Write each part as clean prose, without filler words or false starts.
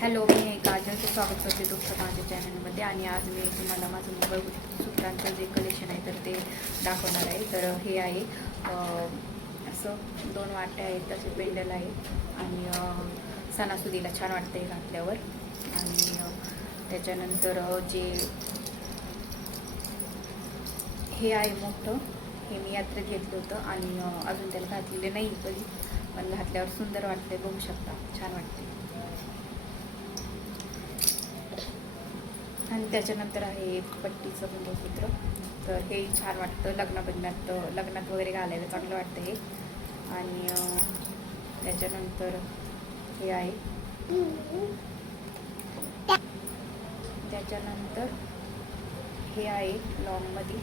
Hello, मी काजलचं स्वागत करते तुमचं माझ्या चॅनलमध्ये. आणि आज मी तुम्हाला माझं मंगळसूत्रांचं जे कलेक्शन आहे तर ते दाखवणार आहे. तर हे आहे असं 2 वाट्या आहेत, तसे पेंडल आहे आणि सणासुदीला छान वाटतं हे घातल्यावर. आणि त्याच्यानंतर जे हे आहे मोठं, हे मी यात्रेत घेतलं होतं आणि अजून त्याला घातलेले नाही कधी, पण घातल्यावर सुंदर वाटते, बघू शकता, छान वाटते. आणि त्याच्यानंतर आहे पट्टीचं मंगळसूत्र, तर हे छान वाटतं लग्नात वगैरे घालायला चांगलं वाटतं हे. आणि त्याच्यानंतर हे आहे, त्याच्यानंतर हे आहे लॉंगमध्ये,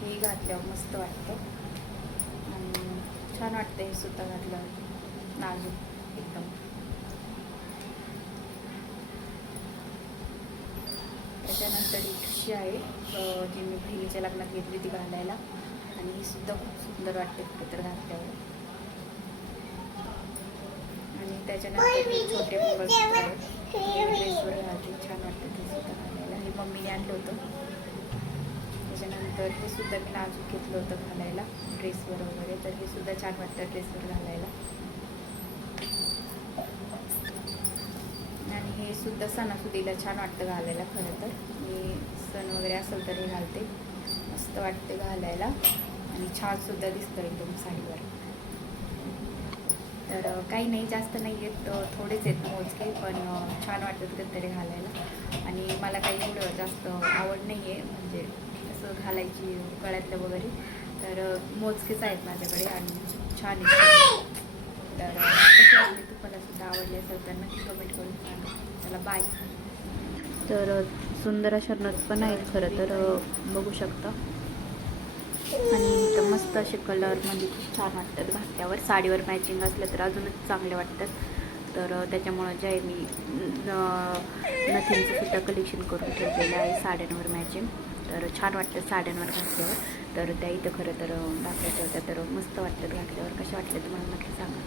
हे घातल्यावर मस्त वाटतं आणि छान वाटतं हे सुद्धा घातल्यावर, नाजूक एकदम. त्याच्यानंतर ही ठुशी आहे जी मी बहिणीच्या लग्नात घेतली ती घालायला, आणि ही सुद्धा खूप सुंदर वाटते कुठे तर घातल्यावर. आणि त्याच्यानंतर हे छोटे मंगळसूत्र आहेत, हे ड्रेसवर घालते, छान वाटतं ते सुद्धा घालायला. हे मम्मीने आणलं होतं. त्याच्यानंतर हे सुद्धा मी नाजूक घेतलं होतं घालायला ड्रेसवर वगैरे, तर हे सुद्धा छान वाटतं ड्रेसवर घालायला. आणि हे सुद्धा सणासुदीला छान वाटतं घालायला. खरं तर मी सण वगैरे असेल तर हे घालते, मस्त वाटते घालायला आणि छान सुद्धा दिसतं एकदम साडीवर. तर काही नाही, जास्त नाही आहेत, थोडेच आहेत मोजके, पण छान वाटतं कधीतरी घालायला. आणि मला काही एवढं जास्त आवड नाही आहे म्हणजे असं घालायची गळ्यातलं वगैरे, तर मोजकेच आहेत माझ्याकडे आणि छान आहे. तर कशी वाटली, तुम्हाला सुद्धा आवडली असेल तर नक्की कमेंट करून सांगा. चला बाय. तर सुंदर अशा नथ पण आहेत खरं तर, बघू शकता. आणि तर मस्त असे कलरमध्ये खूप छान वाटतात घातल्यावर. साडीवर मॅचिंग असलं तर अजूनच चांगले वाटतात. तर त्याच्यामुळं जे आहे मी नथींचं सुद्धा कलेक्शन करून ठेवलेलं आहे साड्यांवर मॅचिंग. तर छान वाटतं साड्यांवर घातल्यावर. तर त्या इथं खरं तर दाखवायचं होत्या, तर मस्त वाटतात घातल्यावर. कशा वाटल्या तुम्हाला नक्की सांगा.